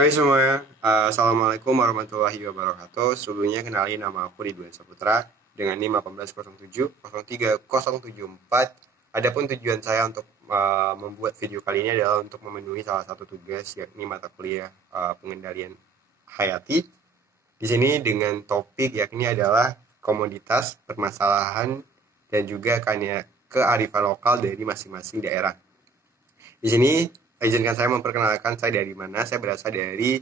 Hai semuanya, Assalamualaikum warahmatullahi wabarakatuh. Sebelumnya kenalin nama aku Ridwan Saputra dengan NIM 1807030074. Adapun tujuan saya untuk membuat video kali ini adalah untuk memenuhi salah satu tugas yakni mata kuliah pengendalian hayati. Di sini dengan topik yakni adalah komoditas, permasalahan, dan juga kearifan lokal dari masing-masing daerah. Di sini izinkan saya memperkenalkan saya dari mana. Saya berasal dari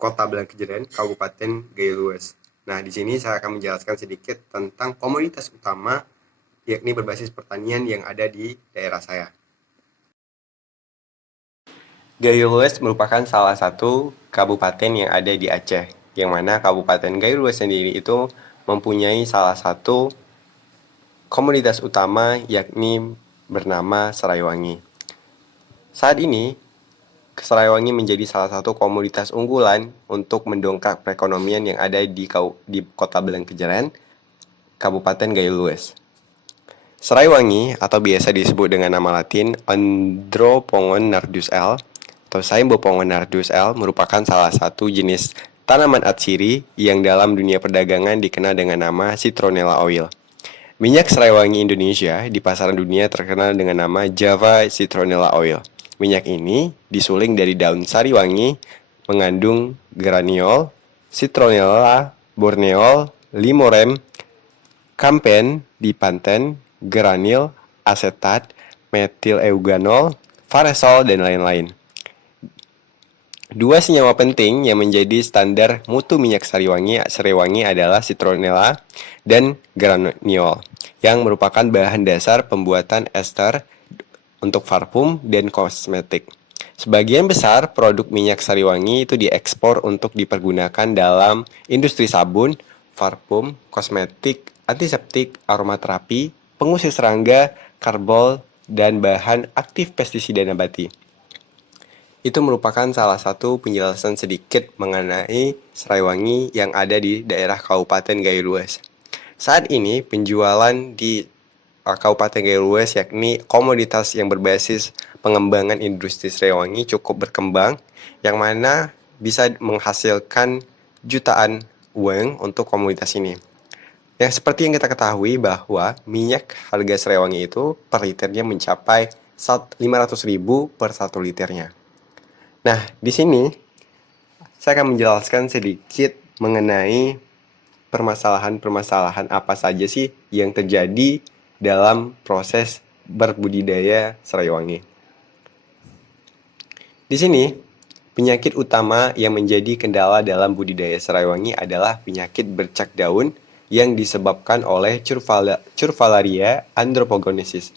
Kota Blangkijeren, Kabupaten Gayo. Nah, di sini saya akan menjelaskan sedikit tentang komoditas utama yakni berbasis pertanian yang ada di daerah saya. Gayo merupakan salah satu kabupaten yang ada di Aceh, yang mana Kabupaten Gayo sendiri itu mempunyai salah satu komoditas utama yakni bernama Seraiwangi. Saat ini, Seraiwangi menjadi salah satu komoditas unggulan untuk mendongkrak perekonomian yang ada di Kota Blangkijeren, Kabupaten Gayo. Seraiwangi atau biasa disebut dengan nama latin Andropogon nardus L atau Saembopogon nardus L merupakan salah satu jenis tanaman atsiri yang dalam dunia perdagangan dikenal dengan nama citronella oil. Minyak Seraiwangi Indonesia di pasaran dunia terkenal dengan nama Java Citronella Oil. Minyak ini disuling dari daun sariwangi, mengandung geraniol, citronella, borneol, limorem, kampen, dipanten, geranil, asetat, metileuganol, faresol, dan lain-lain. Dua senyawa penting yang menjadi standar mutu minyak Seraiwangi adalah citronella dan geraniol, yang merupakan bahan dasar pembuatan ester untuk parfum dan kosmetik. Sebagian besar produk minyak Seraiwangi itu diekspor untuk dipergunakan dalam industri sabun, parfum, kosmetik, antiseptik, aromaterapi, pengusir serangga, karbol, dan bahan aktif pestisida nabati. Itu merupakan salah satu penjelasan sedikit mengenai Seraiwangi yang ada di daerah Kabupaten Gayo. Saat ini penjualan di Kabupaten Gayo yakni komoditas yang berbasis pengembangan industri Seraiwangi cukup berkembang, yang mana bisa menghasilkan jutaan uang untuk komoditas ini. Yang seperti yang kita ketahui bahwa minyak harga Seraiwangi itu per liternya mencapai 500.000 per 1 liternya. Nah, di sini saya akan menjelaskan sedikit mengenai permasalahan-permasalahan apa saja sih yang terjadi dalam proses berbudidaya Seraiwangi. Di sini, penyakit utama yang menjadi kendala dalam budidaya Seraiwangi adalah penyakit bercak daun yang disebabkan oleh Curvalaria andropogonesis.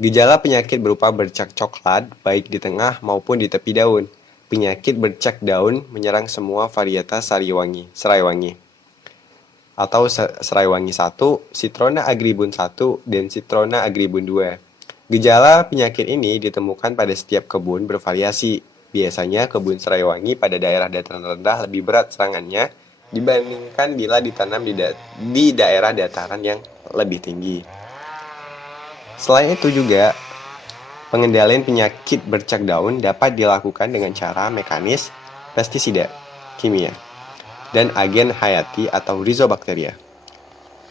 Gejala penyakit berupa bercak coklat baik di tengah maupun di tepi daun. Penyakit bercak daun menyerang semua varietas Seraiwangi atau Seraiwangi 1, Citrona agribun 1, dan Citrona agribun 2. Gejala penyakit ini ditemukan pada setiap kebun bervariasi. Biasanya kebun Seraiwangi pada daerah dataran rendah lebih berat serangannya dibandingkan bila ditanam di daerah dataran yang lebih tinggi. Selain itu juga, pengendalian penyakit bercak daun dapat dilakukan dengan cara mekanis, pestisida, kimia, dan agen hayati atau rhizobacteria.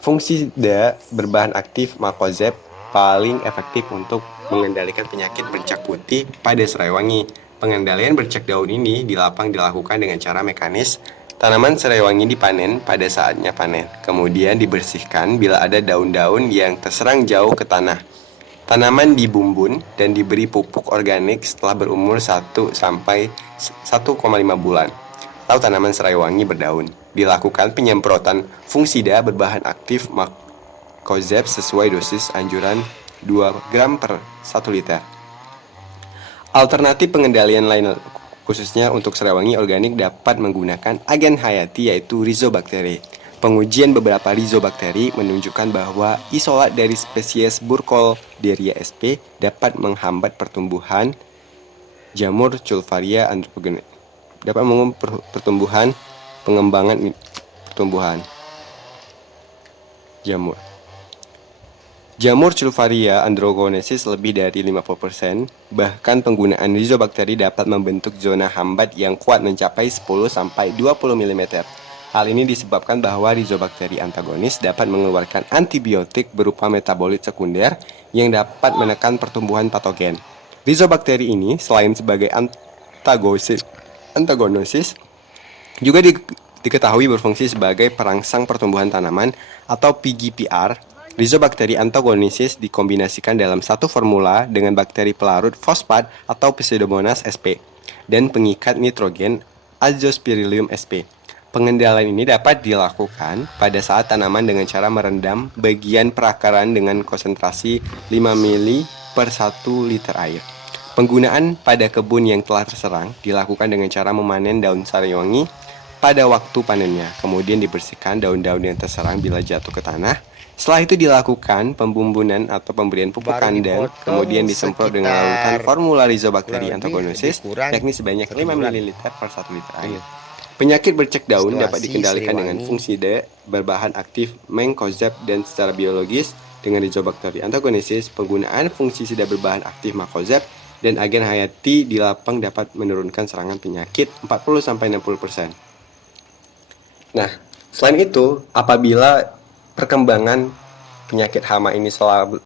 Fungisida berbahan aktif makozeb paling efektif untuk mengendalikan penyakit bercak putih pada Seraiwangi. Pengendalian bercak daun ini dilakukan dengan cara mekanis. Tanaman Seraiwangi dipanen pada saatnya panen, kemudian dibersihkan bila ada daun-daun yang terserang jauh ke tanah. Tanaman dibumbun dan diberi pupuk organik setelah berumur 1 sampai 1,5 bulan. Lalu tanaman Seraiwangi berdaun. Dilakukan penyemprotan fungisida berbahan aktif makozeb sesuai dosis anjuran 2 gram per 1 liter. Alternatif pengendalian lain khususnya untuk Seraiwangi organik dapat menggunakan agen hayati yaitu rhizobakteri. Pengujian beberapa rhizobakteri menunjukkan bahwa isolat dari spesies Burkholderia sp dapat menghambat pertumbuhan jamur Culvaria andropogonea. Dapat menghambat pengembangan pertumbuhan jamur. Jamur Chilvaria androgenesis lebih dari 50%, bahkan penggunaan rizobakteri dapat membentuk zona hambat yang kuat mencapai 10-20 mm. Hal ini disebabkan bahwa rizobakteri antagonis dapat mengeluarkan antibiotik berupa metabolit sekunder yang dapat menekan pertumbuhan patogen. Rizobakteri ini selain sebagai antagonesis juga diketahui berfungsi sebagai perangsang pertumbuhan tanaman atau PGPR. Rizobacteri antagonesis dikombinasikan dalam satu formula dengan bakteri pelarut fosfat atau Pseudomonas sp dan pengikat nitrogen Azospirillum sp. Pengendalian ini dapat dilakukan pada saat tanaman dengan cara merendam bagian perakaran dengan konsentrasi 5 mili per 1 liter air. Penggunaan pada kebun yang telah terserang dilakukan dengan cara memanen daun sariwangi pada waktu panennya, kemudian dibersihkan daun-daun yang terserang bila jatuh ke tanah. Setelah itu dilakukan pembumbunan atau pemberian pupuk kandang, kemudian disemprot dengan larutan formula rizobakteri antagonesis, yakni sebanyak 5 ml per 1 liter air. Penyakit bercek daun dapat dikendalikan dengan fungsida berbahan aktif mancozeb dan secara biologis dengan rizobakteri antagonesis, penggunaan fungisida berbahan aktif mancozeb dan agen hayati di lapang dapat menurunkan serangan penyakit 40-60%. Nah, selain itu, apabila perkembangan penyakit hama ini selalu